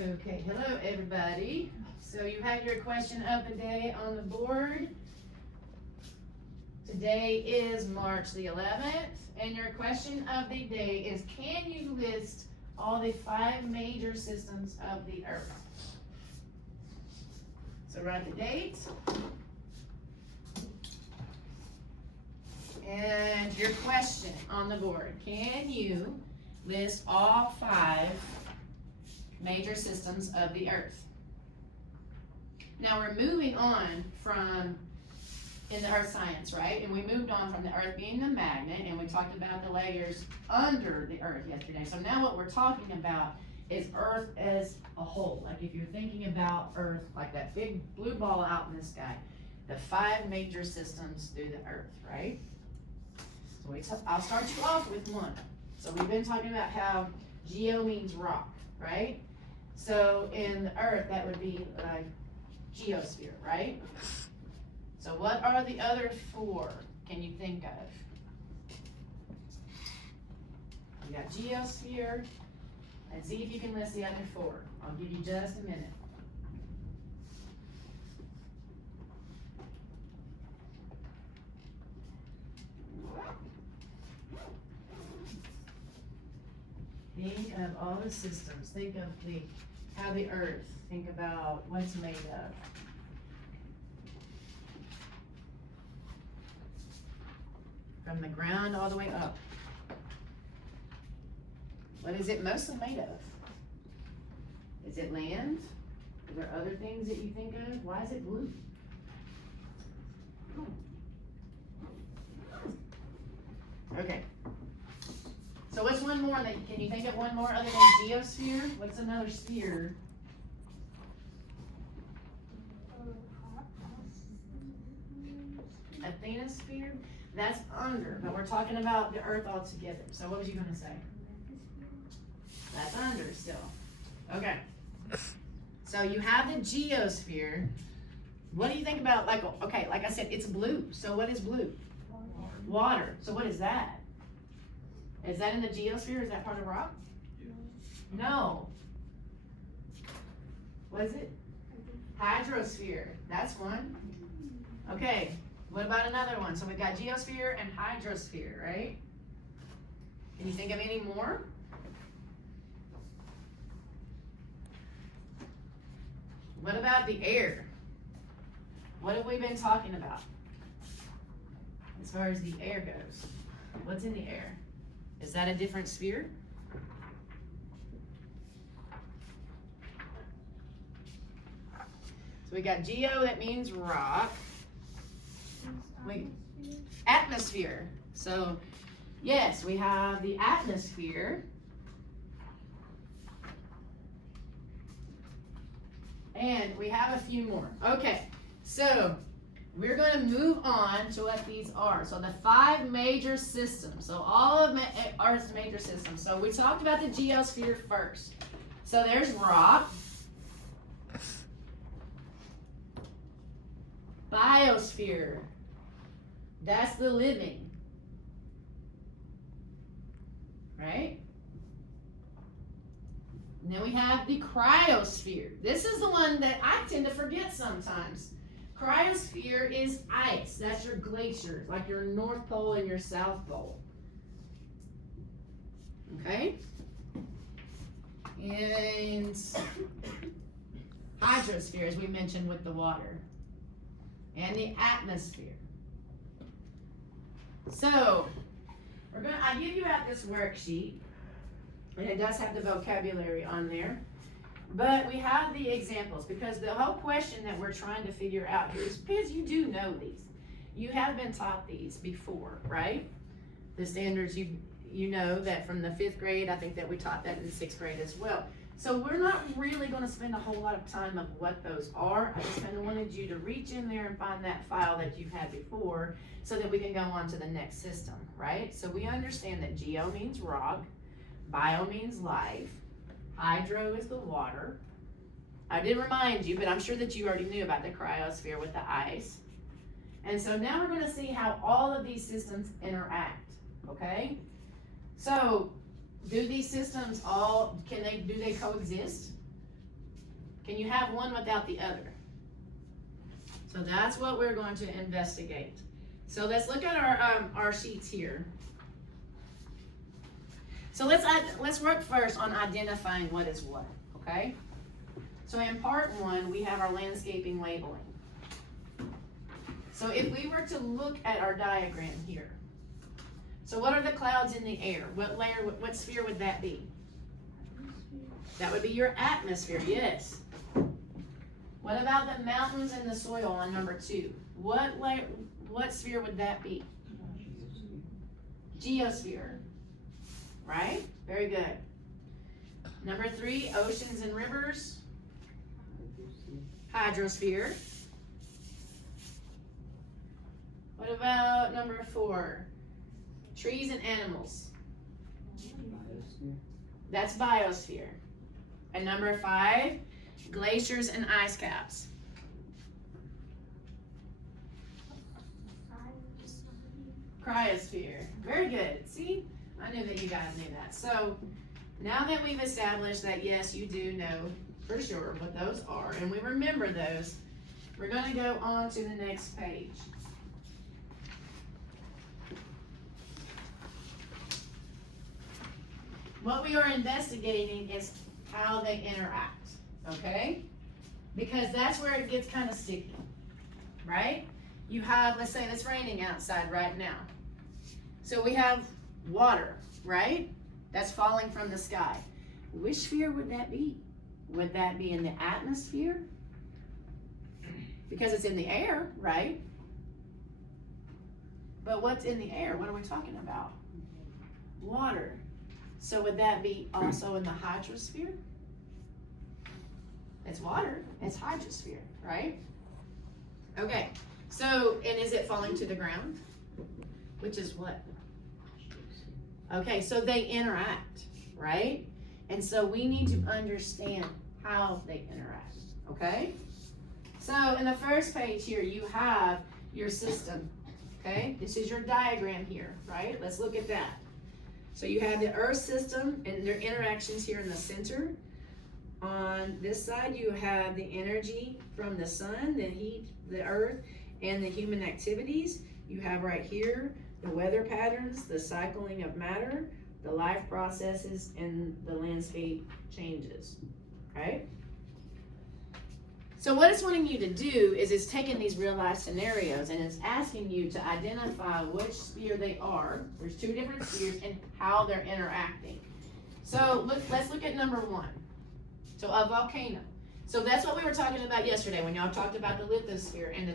Okay, hello everybody. So you had your question of the day on the board. Today is March the 11th, and your question of the day is, can you list all the 5 major systems of the Earth? So write the date. And your question on the board, can you list all 5 major systems of the Earth? Now we're moving on from in the earth science, right? And we moved on from the earth being the magnet, and we talked about the layers under the earth yesterday. So now what we're talking about is earth as a whole. Like if you're thinking about earth like that big blue ball out in the sky, the 5 major systems through the earth, right? So I'll start you off with one. So we've been talking about how geo means rock, right? So in the earth, that would be like geosphere, right? So what are the other 4 can you think of? You got geosphere, and see if you can list the other 4. I'll give you just a minute. Think of all the systems. Think of how the earth. Think about what it's made of. From the ground all the way up. What is it mostly made of? Is it land? Are there other things that you think of? Why is it blue? Okay. So what's one more can you think of one more other than geosphere? What's another sphere? Asthenosphere? That's under, but we're talking about the earth altogether. So what was you gonna say? That's under still. Okay. So you have the geosphere. What do you think about, like I said, it's blue. So what is blue? Water. So what is that? Is that in the geosphere? Is that part of rock? No. What is it? Hydrosphere. That's one. Okay. What about another one? So we've got geosphere and hydrosphere, right? Can you think of any more? What about the air? What have we been talking about as far as the air goes? What's in the air? Is that a different sphere? So we got geo, that means rock. Wait, atmosphere. So yes, we have the atmosphere. And we have a few more. Okay, so we're going to move on to what these are. So the 5 major systems. So all of Earth's major systems. So we talked about the geosphere first. So there's rock. Biosphere. That's the living. Right? And then we have the cryosphere. This is the one that I tend to forget sometimes. Cryosphere is ice. That's your glaciers, like your North Pole and your South Pole. Okay? And hydrosphere, as we mentioned, with the water. And the atmosphere. So, I give you out this worksheet, and it does have the vocabulary on there. But we have the examples, because the whole question that we're trying to figure out here is because you do know these. You have been taught these before, right? The standards, you know that from the 5th grade, I think that we taught that in the 6th grade as well. So we're not really going to spend a whole lot of time of what those are. I just kind of wanted you to reach in there and find that file that you've had before so that we can go on to the next system, right? So we understand that geo means rock, bio means life, hydro is the water. I did remind you, but I'm sure that you already knew about the cryosphere with the ice. And so now we're going to see how all of these systems interact, okay? So do these systems do they coexist? Can you have one without the other? So that's what we're going to investigate. So let's look at our sheets here. So let's work first on identifying what is what, okay? So in part 1, we have our landscaping labeling. So if we were to look at our diagram here, so what are the clouds in the air? What layer, what sphere would that be? That would be your atmosphere, yes. What about the mountains and the soil on number 2? What layer, what sphere would that be? Geosphere. Right? Very good. Number 3, oceans and rivers. Hydrosphere. What about number 4? Trees and animals. Biosphere. That's biosphere. And number 5, glaciers and ice caps. Cryosphere. Very good. See? I knew that you guys knew that. So now that we've established that, yes, you do know for sure what those are, and we remember those, we're going to go on to the next page. What we are investigating is how they interact, okay? Because that's where it gets kind of sticky, right? You have, let's say it's raining outside right now. So we have water, right? That's falling from the sky. Which sphere would that be? Would that be in the atmosphere? Because it's in the air, right? But what's in the air? What are we talking about? Water. So would that be also in the hydrosphere? It's water. It's hydrosphere, right? Okay. So, and is it falling to the ground? Which is what? Okay, so they interact, right? And so we need to understand how they interact, okay? So in the first page here, you have your system, okay? This is your diagram here, right? Let's look at that. So you have the Earth system and their interactions here in the center. On this side, you have the energy from the sun, the heat, the Earth, and the human activities. You have right here the weather patterns, the cycling of matter, the life processes, and the landscape changes, right? So what it's wanting you to do is it's taking these real life scenarios and it's asking you to identify which sphere they are. There's 2 different spheres and how they're interacting. So let's look at number 1. So a volcano. So that's what we were talking about yesterday when y'all talked about the lithosphere and the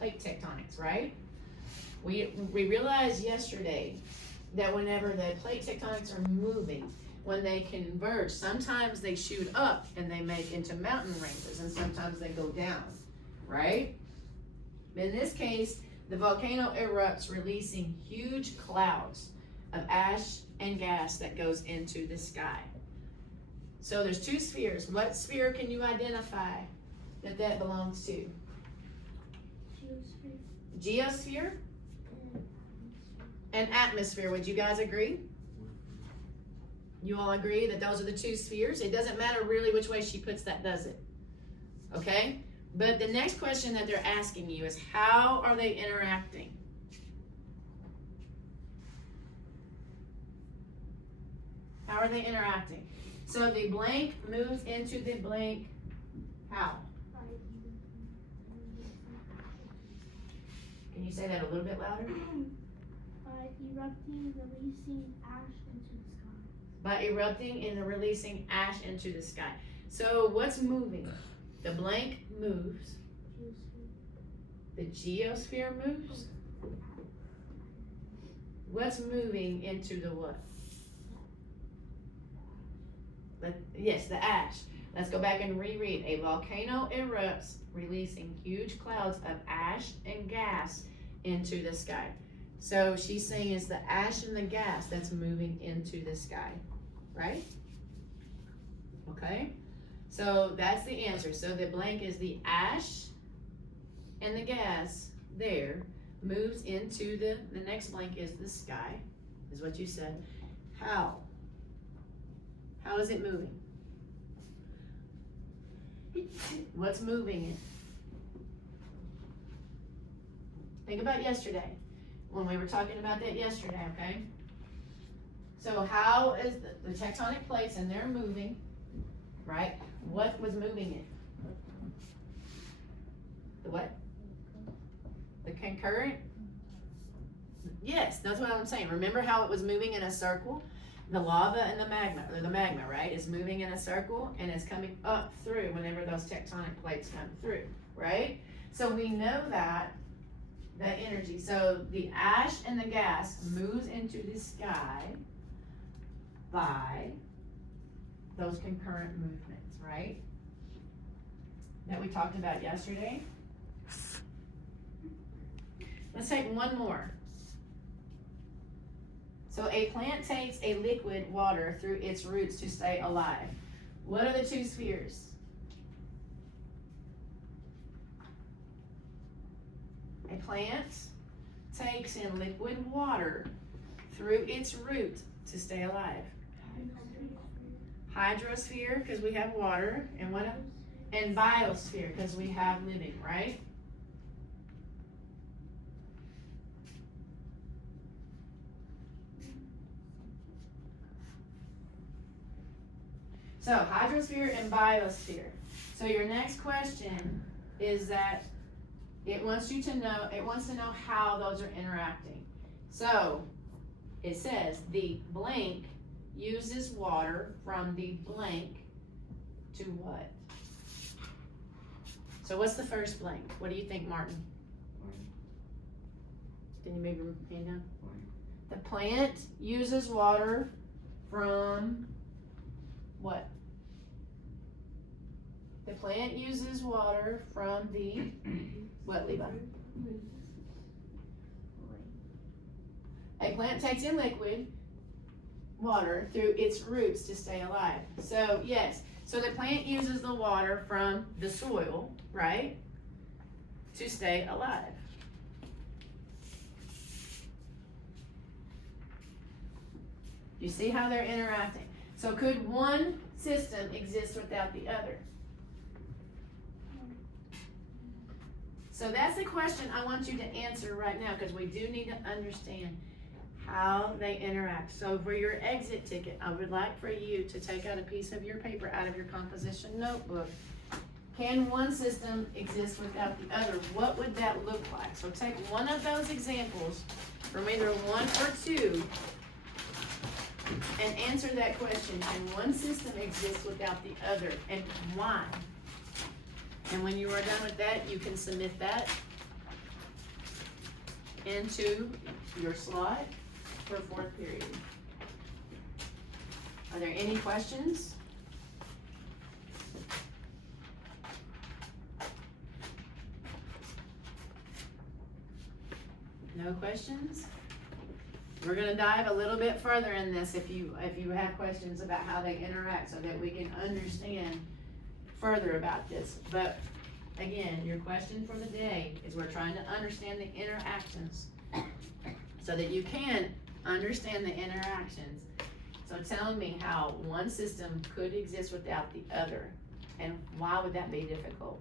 plate tectonics, right? We realized yesterday that whenever the plate tectonics are moving, when they converge, sometimes they shoot up and they make into mountain ranges, and sometimes they go down, right? In this case, the volcano erupts, releasing huge clouds of ash and gas that goes into the sky. So there's 2 spheres. What sphere can you identify that belongs to? Geosphere. Geosphere and atmosphere. Would you guys agree? You all agree that those are the 2 spheres? It doesn't matter really which way she puts that, does it? Okay? But the next question that they're asking you is, how are they interacting? How are they interacting? So the blank moves into the blank. How? Can you say that a little bit louder? By erupting, releasing ash into the sky. By erupting and releasing ash into the sky. So what's moving? The blank moves. Geosphere. The geosphere moves. What's moving into the what? Yes, the ash. Let's go back and reread. A volcano erupts, releasing huge clouds of ash and gas into the sky. So she's saying it's the ash and the gas that's moving into the sky, right? Okay, so that's the answer. So the blank is the ash and the gas there moves into the next blank is the sky, is what you said. How? How is it moving? What's moving it? Think about yesterday, when we were talking about that yesterday, okay? So how is the tectonic plates, and they're moving, right? What was moving it? The what? The concurrent? Yes, that's what I'm saying. Remember how it was moving in a circle? The lava and the magma, right, is moving in a circle and it's coming up through whenever those tectonic plates come through, right? So we know that energy. So the ash and the gas moves into the sky by those concurrent movements, right? That we talked about yesterday. Let's take one more. So a plant takes a liquid water through its roots to stay alive. What are the two spheres? A plant takes in liquid water through its root to stay alive. Hydrosphere, because we have water, and what else? And biosphere, because we have living, right? So hydrosphere and biosphere. So your next question is that it wants to know how those are interacting. So it says the blank uses water from the blank to what? So what's the first blank? What do you think, Martin? Can you move your hand down? The plant uses water from what? The plant uses water from the, what, Levi? A plant takes in liquid water through its roots to stay alive. So, yes, so the plant uses the water from the soil, right, to stay alive. You see how they're interacting? So could one system exist without the other? So that's the question I want you to answer right now, because we do need to understand how they interact. So for your exit ticket, I would like for you to take out a piece of your paper out of your composition notebook. Can one system exist without the other? What would that look like? So take one of those examples from either 1 or 2 and answer that question. Can one system exist without the other, and why? And when you are done with that, you can submit that into your slot for 4th period. Are there any questions? No questions? We're gonna dive a little bit further in this if you have questions about how they interact, so that we can understand further about this. But again, your question for the day is we're trying to understand the interactions so that you can understand the interactions. So tell me how one system could exist without the other, and why would that be difficult?